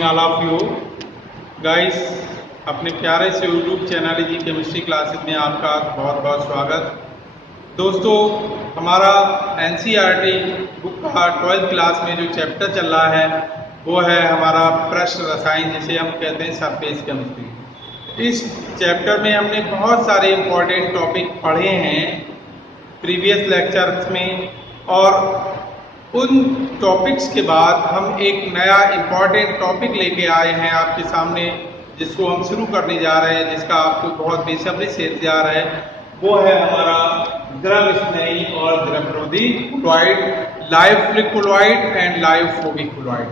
Morning all of you guys. अपने प्यारे से यूट्यूब चैनल जी केमिस्ट्री क्लासेस में आपका बहुत बहुत स्वागत। दोस्तों, हमारा एनसीईआरटी बुक का 12th क्लास में जो चैप्टर चल रहा है वो है हमारा प्रश्न रसायन, जिसे हम कहते हैं सरफेस केमिस्ट्री। इस चैप्टर में हमने बहुत सारे इम्पोर्टेंट टॉपिक पढ़े हैं प्रीवियस लेक्चर्स में, और उन टॉपिक्स के बाद हम एक नया इम्पॉर्टेंट टॉपिक लेके आए हैं आपके सामने, जिसको हम शुरू करने जा रहे हैं, जिसका आपको बहुत बेसब्री से इंतजार है। वो है हमारा द्रव स्नेही और द्रवरोधी colloid, live colloid and live colloid.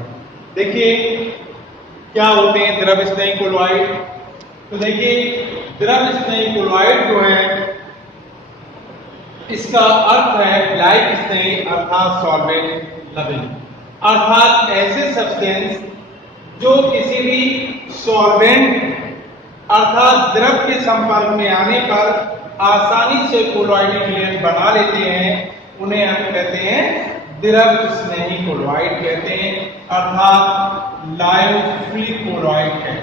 देखिए क्या होते हैं द्रव स्नेही कोलॉइड। तो देखिए द्रव स्नेही कोलॉइड जो है इसका अर्थ है लाइव स्नेही अर्थात सॉल्वेंट लविंग, अर्थात ऐसे सब्सटेंस जो किसी भी सॉल्वेंट अर्थात द्रव के संपर्क में आने पर आसानी से कोलॉइडिक लेयर बना लेते हैं, उन्हें हम कहते हैं द्रव स्नेही कोलॉइड कहते हैं, अर्थात लायोफिलिक कोलॉइड है।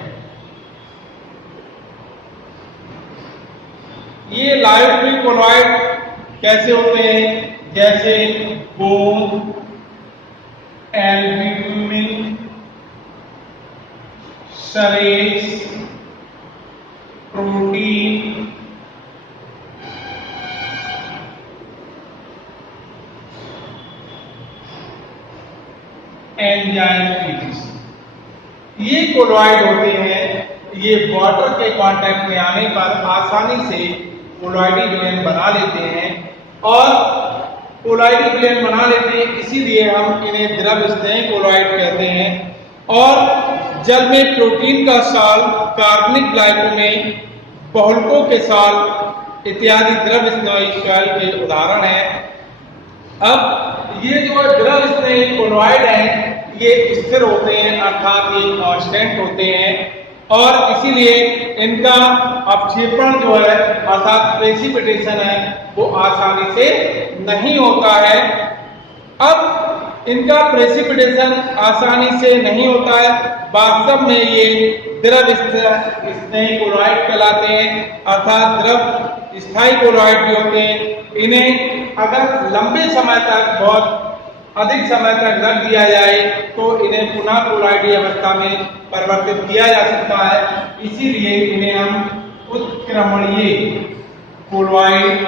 ये लायोफिलिक कोलॉइड कैसे होते हैं? जैसे बोन, एल्ब्यूमिन, सरेस, प्रोटीन, एंजाइम, ये कोलॉइड होते हैं। ये वाटर के कांटेक्ट में आने पर आसानी से कोलॉइडिक लेयर बना लेते हैं, और कोलॉइडिक लेयर बना लेते हैं, इसीलिए हम इन्हें द्रव स्नेही कोलॉइड कहते हैं। और जल में प्रोटीन का साल, कार्बनिक ग्लाइकोमेन, बहुलकों के साल इत्यादि द्रव स्नेही साल के उदाहरण हैं। अब ये जो द्रव स्नेही कोलॉइड हैं ये स्थिर होते हैं, अर्थात ये कांस्टेंट होते हैं, और इसीलिए इनका अपक्षेपण जो है अर्थात प्रेसिपिटेशन है वो आसानी से नहीं होता है। अब इनका प्रेसिपिटेशन आसानी से नहीं होता है, वास्तव में ये द्रव स्नेही कोलॉइड कहलाते हैं, अर्थात द्रव स्थायी कोलॉइड भी होते हैं। इन्हें अगर लंबे समय तक, बहुत अधिक समय तक रख दिया जाए तो इन्हें पुनः कोलॉइडी अवस्था में परिवर्तित किया जा सकता है, इसीलिए इन्हें हम उत्क्रमणीय कोलॉइड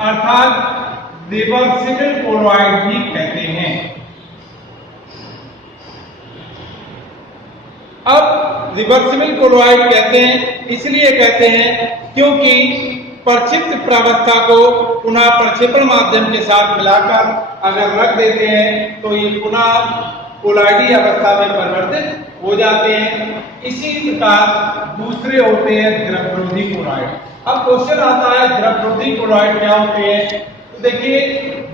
अर्थात रिवर्सिबल कोलॉइड भी कहते हैं। अब रिवर्सिबल कोलॉइड कहते हैं, इसलिए कहते हैं क्योंकि प्रक्षिप्त प्रावस्था को पुनः प्रक्षेपण माध्यम के साथ मिलाकर अगर रख देते हैं तो ये पुनः कोलॉइडी अवस्था में परिवर्तित हो जाते हैं। इसी प्रकार दूसरे होते हैं द्रवरोधी कोलॉइड। अब क्वेश्चन आता है द्रवरोधी कोलॉइड क्या होते हैं? तो देखिए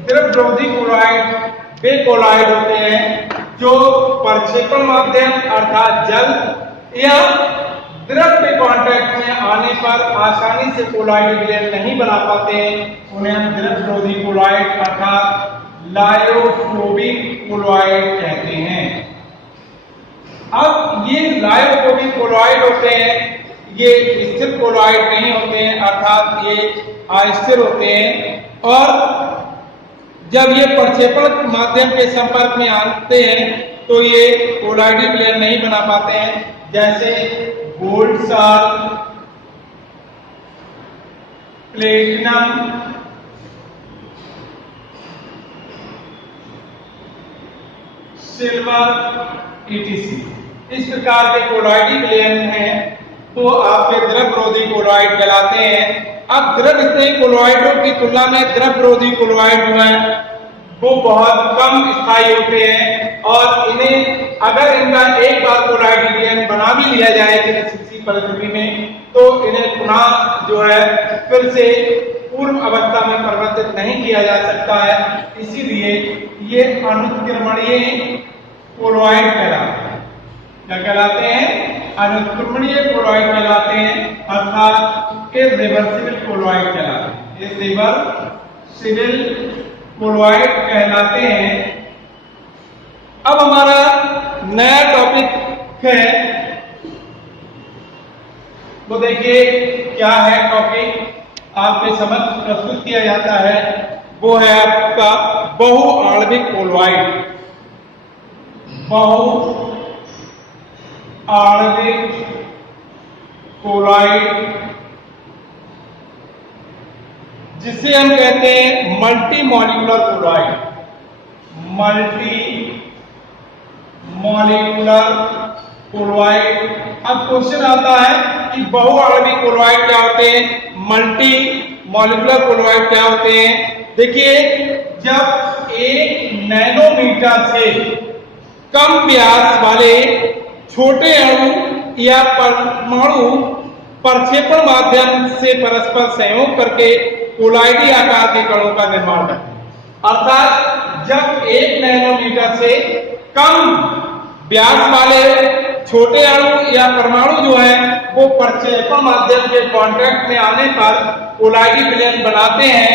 द्रवरोधी कोलॉइड वे कोलॉइड होते हैं जो प्रक्षेपण माध्यम अर्थात जल या द्रव के कांटेक्ट में आने पर आसानी से कोलॉइडिक लेयर नहीं बना पाते हैं, उन्हें हम द्रवरोधी कोलॉइड अर्थात लायोफोबिक कोलॉइड कहते हैं। अब ये लायोफोबिक कोलॉइड होते हैं, ये स्थिर कोलॉइड नहीं होते हैं, अर्थात ये अस्थिर होते हैं, और जब ये प्रक्षेपण माध्यम के संपर्क में आते हैं तो ये कोलॉइडिक लेयर नहीं बना पाते हैं। जैसे गोल्ड साल, प्लेटिनम, सिल्वर etc। इस प्रकार के कोलॉइडिक लेयर हैं तो आपके द्रवरोधी कोलॉइड कहलाते हैं। अब द्रव स्नेही कोलॉइडों की तुलना में द्रवरोधी कोलॉइड जो है वो बहुत कम स्थायी होते हैं, और इन्हें अगर इनका एक बार कोलॉइडिक लेयर बना भी लिया जाए किसी परिस्थिति में तो इन्हें पुनः जो है फिर से पूर्व अवस्था में परिवर्तित नहीं किया जा सकता है, इसीलिए ये अनुत्क्रमणीय कोलॉइड कहलाते हैं। क्या कहलाते हैं? अनुत्क्रमणीय कोलॉइड कहलाते हैं, अर्थात इर्रिवर्सिबल कोलॉइड कहलाते हैं। इर्रिवर्सिबल कोलॉइड कहलाते हैं। अब हमारा नया टॉपिक है, वो देखिए क्या है टॉपिक आपके समक्ष प्रस्तुत किया जाता है। वो है आपका बहुआण्विक कोलॉइड। बहुआण्विक कोलॉइड, जिसे हम कहते हैं multi molecular colloid. Multi molecular colloid. अब क्वेश्चन आता है कि बहुआण्विक कोलॉइड क्या होते हैं, मल्टी मॉलिक्यूलर कोलॉइड क्या होते हैं। देखिए, जब 1 नैनोमीटर से कम व्यास वाले छोटे अणु या परमाणु प्रक्षेपण माध्यम से परस्पर सहयोग करके कोलॉइडी आकार के कणों का निर्माण करते हैं। अर्थात जब 1 नैनोमीटर से कम व्यास वाले छोटे अणु या परमाणु जो है वो प्रक्षेपण माध्यम के कांटेक्ट में आने पर कोलॉइडी विलयन बनाते हैं,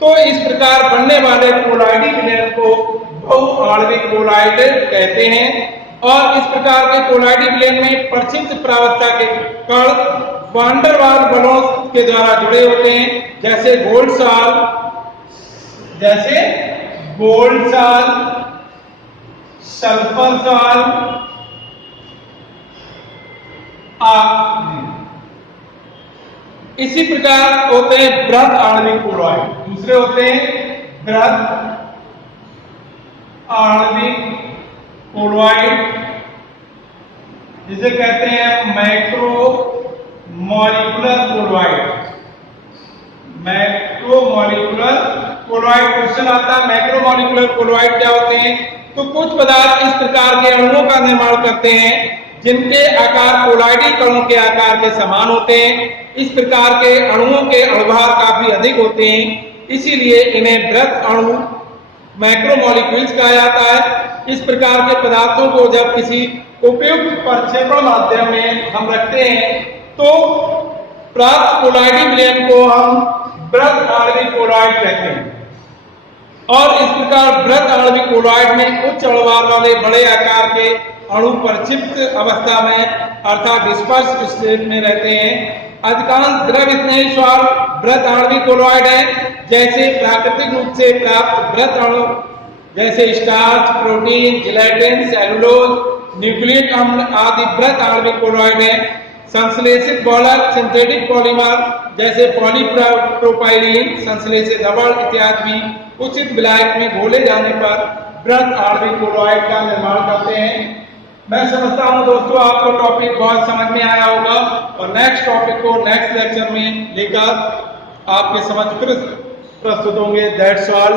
तो इस प्रकार बनने वाले कोलॉइडी विलयन को बहुआण्विक कोलॉइड कहते हैं। और इस प्रकार के कोलॉइडी विलयन में प्रक्षिप्त प्रावस्था के कण वान डेर वाल्स बलों के द्वारा जुड़े होते हैं, जैसे गोल्ड सॉल्ट, सल्फर सॉल्ट, इसी प्रकार होते हैं बृहद आणविक कोलॉइड। दूसरे होते हैं बृहद आणविक कोलॉइड, जिसे कहते हैं macro molecular colloid. Macro molecular colloid question आता है, मैक्रो मॉलिक्यूलर कोलॉइड क्या होते हैं। तो कुछ पदार्थ इस प्रकार के अणुओं का निर्माण करते हैं जिनके आकार कोलॉइडी कणों के आकार के समान होते हैं। इस प्रकार के अणुओं के अणुभार काफी अधिक होते हैं, इसीलिए इन्हें बृहद अणु मैक्रोमोलिक्यूल्स कहा जाता है। इस प्रकार के पदार्थों को जब किसी उपयुक्त प्रक्षेपण माध्यम में हम रखते हैं तो प्राप्त कोलॉइडी विलयन को हम बृहद आणविक कोलॉइड कहते हैं। और इस प्रकार बृहद आणविक कोलॉइड में उच्च अणुभार वाले बड़े आकार के अणु प्रक्षिप्त अवस्था में अर्थात डिस्पर्स स्टेट में रहते हैं। अधिकांश द्रव स्नेही सॉल्ट बृहद आणविक कोलॉइड है, जैसे प्राकृतिक रूप से प्राप्त बृहद अणु जैसे starch, protein, gelatin, cellulose, nucleic अम्ल आदि बृहद आणविक कोलॉइड है। संश्लेषित बहुलक सिंथेटिक पॉलीमर जैसे पॉलीप्रोपाइलीन, संश्लेषित रबड़ इत्यादि भी उचित विलायक में घोले जाने पर बृहद आणविक कोलॉइड का निर्माण करते हैं। मैं समझता हूं दोस्तों आपको टॉपिक बहुत समझ में आया होगा और नेक्स्ट टॉपिक को नेक्स्ट लेक्चर में लेकर आपके समझ फिर प्रस्तुत होंगे। That's all.